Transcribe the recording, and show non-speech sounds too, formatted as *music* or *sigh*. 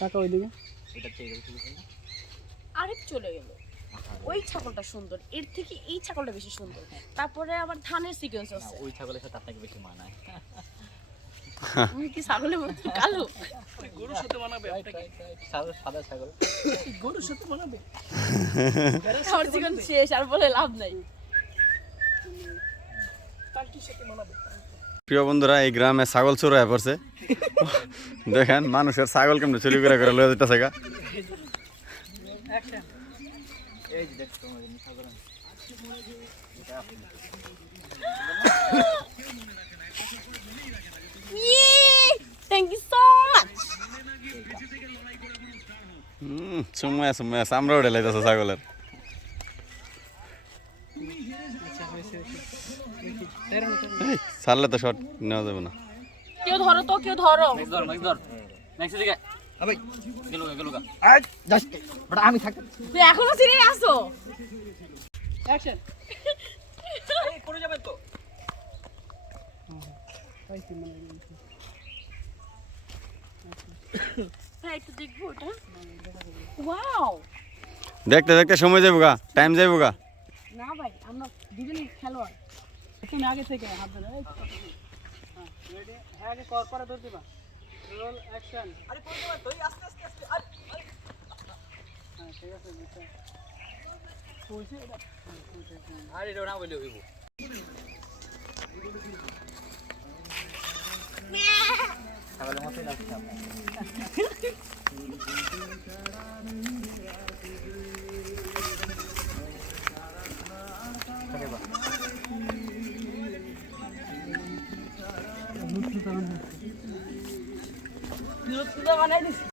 টাকা ওইদিকে। এটা চেয়ে না? আরেক চলে গেল। ওই ছাগলটা সুন্দর। এর থেকে এই ছাগলটা বেশি সুন্দর। তারপরে আবার ধানের সিকোয়েন্স আছে। ওই ছাগলের সাথে আপনাকে বেশি মানায়। আমি কি ছাগলের মতো কালো? গরুর সাথে মানাবে আপনাকে? সাদা সাদা ছাগল। গরুর সাথে মানাবে? *laughs* আমার জীবন শেষ আর বলে লাভ নাই। প্রিয় বন্ধুরা এই গ্রামে ছাগল চোর হয়ে পড়ছে। দেখেন মানুষের ছাগল কেমন চুরি করে করে লয়ে যেতেছে গা অ্যাকশন এই যে দেখছ তোমার জন্য ছাগল আনছি। এটা আপনি। Thank you so much hmm সুময়া সুময়া চামড়া উঠে লাইতেছে ছাগলের ছাড়লে তো শর্ট নেওয়া যাবে না কেউ ধরো তো কেউ ধরো। নেক্সট দিকে আবে। বড় আমি থাক তুই এখনও অ্যাকশন এই যাবেন তো। কি মানে হ্যাঁ দেখতে দেখতে সময় যাব গা টাইম যাইবো গা। না ভাই আমরা দুজনেই খেলোয়াড়। তুমি আগে থেকে হাত ধরে এই তো। হ্যাঁ রেডি হ্যাঁ আগে কর পরে ধর দিবা। রোল অ্যাকশন আরে পড়ে দিবা তুই আস্তে আস্তে আস্তে আরে। হ্যাঁ ঠিক আছে বুঝছি? এটা হ্যাঁ, হয়েছে, হ্যাঁ। আর এটা না বলে হইব। ছাগলের মতোই লাগছে আপনার। *laughs* বানাই দিছি।